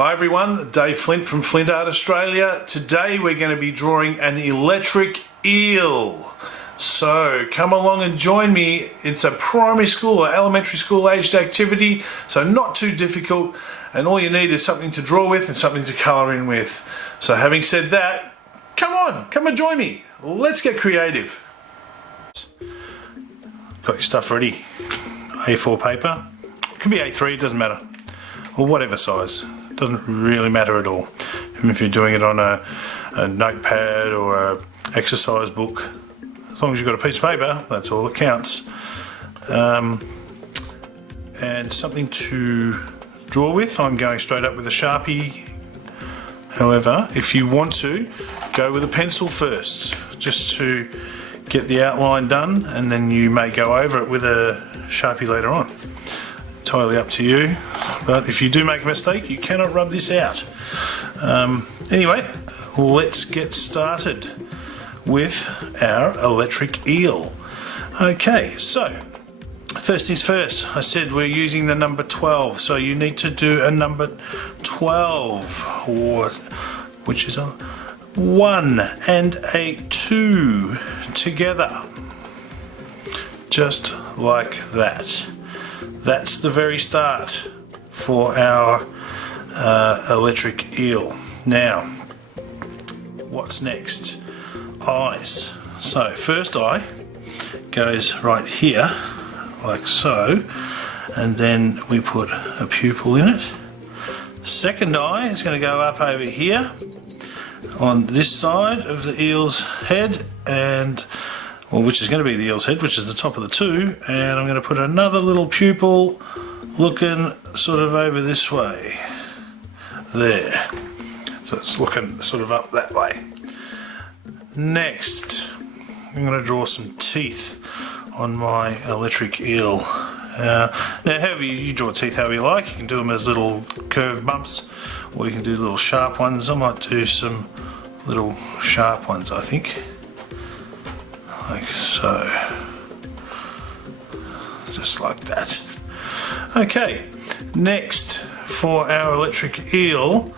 Hi everyone, Dave Flint from Flintart, Australia. Today we're going to be drawing an electric eel. So come along and join me. It's a primary school or elementary school aged activity, so not too difficult, and all you need is something to draw with and something to colour in with. So having said that, come and join me. Let's get creative. Got your stuff ready. A4 paper, it can be A3, it doesn't matter, or whatever size. Doesn't really matter at all. Even if you're doing it on a notepad or a exercise book, as long as you've got a piece of paper, that's all that counts. And something to draw with, I'm going straight up with a Sharpie. However, if you want to, go with a pencil first, just to get the outline done, and then you may go over it with a Sharpie later on. Entirely up to you, but if you do make a mistake, you cannot rub this out. Anyway, let's get started with our electric eel. Okay, so first things first, I said we're using the number 12, so you need to do a number 12, which is a 1 and a 2 together, just like that. That's the very start for our electric eel. Now, what's next? Eyes. So first eye goes right here, like so, and then we put a pupil in it. Second eye is going to go up over here on this side of the eel's head, and which is going to be the eel's head, which is the top of the 2, and I'm going to put another little pupil looking sort of over this way. There. So it's looking sort of up that way. Next, I'm going to draw some teeth on my electric eel. Now, however you draw teeth however you like. You can do them as little curved bumps, or you can do little sharp ones. I might do some little sharp ones, I think. Like so, just like that. Okay, next for our electric eel,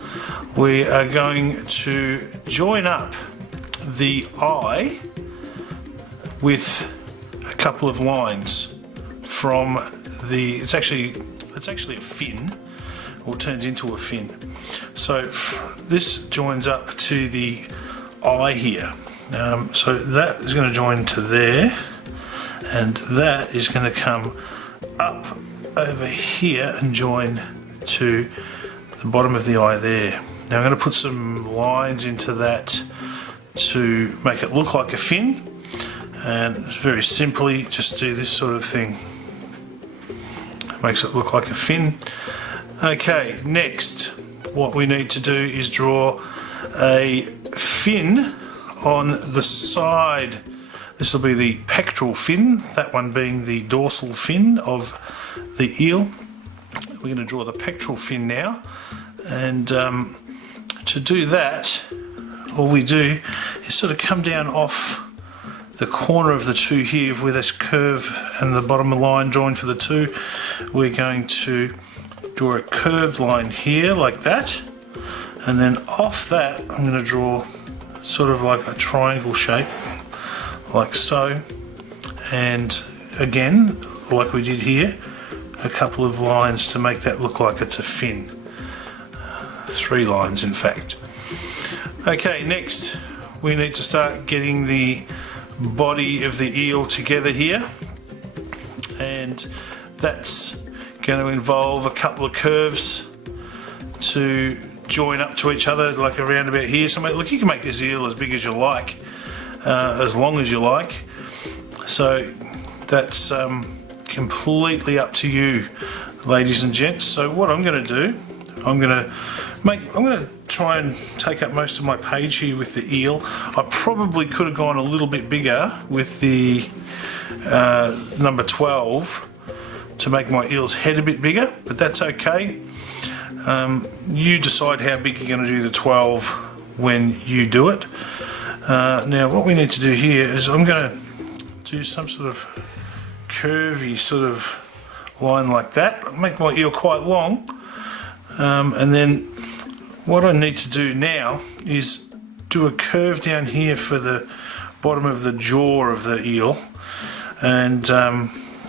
we are going to join up the eye with a couple of lines from the, it's actually a fin, or turns into a fin. So this joins up to the eye here. So that is going to join to there, and that is going to come up over here and join to the bottom of the eye there. Now I'm going to put some lines into that to make it look like a fin, and very simply just do this sort of thing. Makes it look like a fin. Okay, next what we need to do is draw a fin on the side. This will be the pectoral fin, that one being the dorsal fin of the eel. We're going to draw the pectoral fin now, and to do that, all we do is sort of come down off the corner of the 2 here with this curve and the bottom line joined for the 2. We're going to draw a curved line here like that, and then off that I'm going to draw sort of like a triangle shape, like so, and again, like we did here, a couple of lines to make that look like it's a fin. 3 lines in fact. Okay, next we need to start getting the body of the eel together here, and that's going to involve a couple of curves to join up to each other, like around about here. So look, you can make this eel as big as you like, as long as you like. So that's completely up to you, ladies and gents. So what I'm going to do, I'm going to try and take up most of my page here with the eel. I probably could have gone a little bit bigger with the number 12 to make my eel's head a bit bigger, but that's okay. You decide how big you're going to do the 12 when you do it. Now what we need to do here is I'm going to do some sort of curvy sort of line like that. Make my eel quite long, and then what I need to do now is do a curve down here for the bottom of the jaw of the eel, and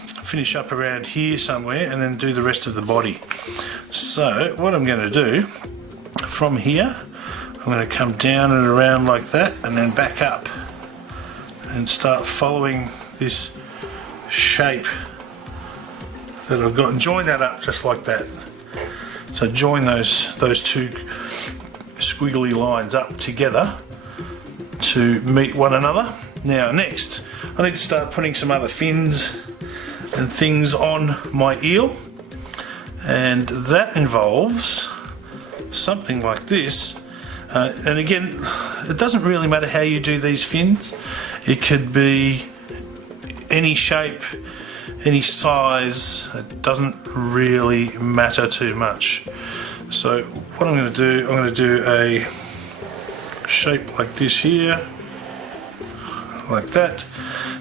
finish up around here somewhere, and then do the rest of the body. So what I'm going to do from here, I'm going to come down and around like that, and then back up and start following this shape that I've got, and join that up just like that. So join those two squiggly lines up together to meet one another. Now next, I need to start putting some other fins and things on my eel, and that involves something like this. And again, it doesn't really matter how you do these fins. It could be any shape, any size. It doesn't really matter too much. So what I'm going to do, I'm going to do a shape like this here, like that.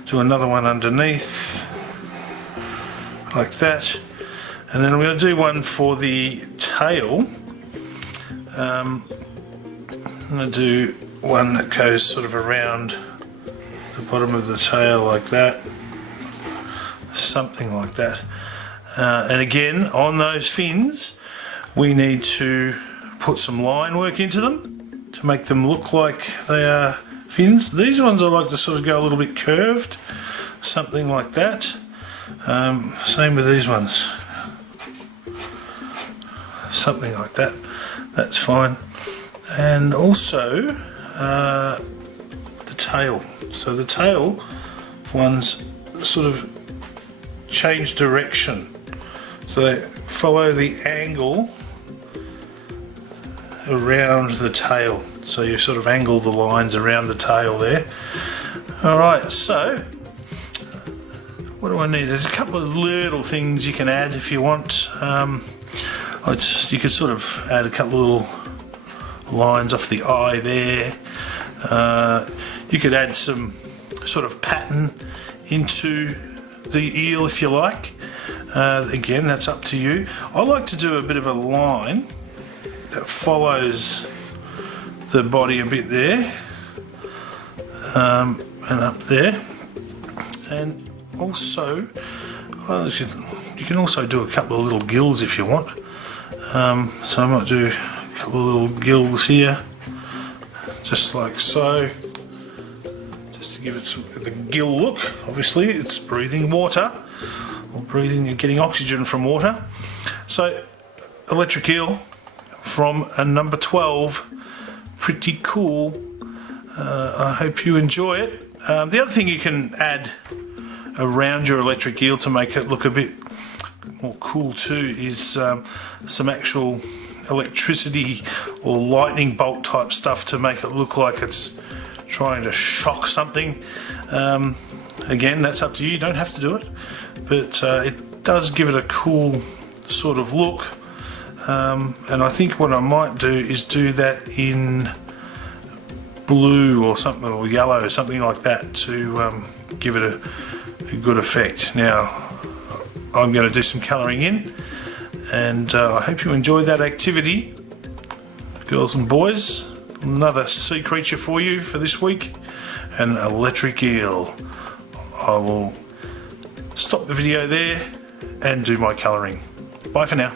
Do another one underneath, like that. And then I'm going to do one for the tail. I'm going to do one that goes sort of around the bottom of the tail like that, something like that. And again, on those fins, we need to put some line work into them to make them look like they are fins. These ones I like to sort of go a little bit curved, something like that. Same with these ones, something like that. That's fine. And also the tail. So the tail ones sort of change direction, so they follow the angle around the tail. So you sort of angle the lines around the tail there. Alright, so what do I need? There's a couple of little things you can add if you want. You could sort of add a couple of little lines off the eye there. You could add some sort of pattern into the eel if you like. Again, that's up to you. I like to do a bit of a line that follows the body a bit there, and up there. And also, well, you can also do a couple of little gills if you want. So I might do a couple of little gills here, just like so, just to give it the gill look. Obviously it's breathing water, or getting oxygen from water. So electric eel from a number 12, pretty cool. I hope you enjoy it. The other thing you can add around your electric eel to make it look a bit more cool too is some actual electricity or lightning bolt type stuff to make it look like it's trying to shock something. Again, that's up to you, you don't have to do it, but it does give it a cool sort of look. And I think what I might do is do that in blue or something, or yellow or something like that, to give it a good effect. Now I'm going to do some colouring in, and I hope you enjoyed that activity, girls and boys. Another sea creature for you for this week, an electric eel. I will stop the video there and do my colouring. Bye for now.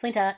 Flintart.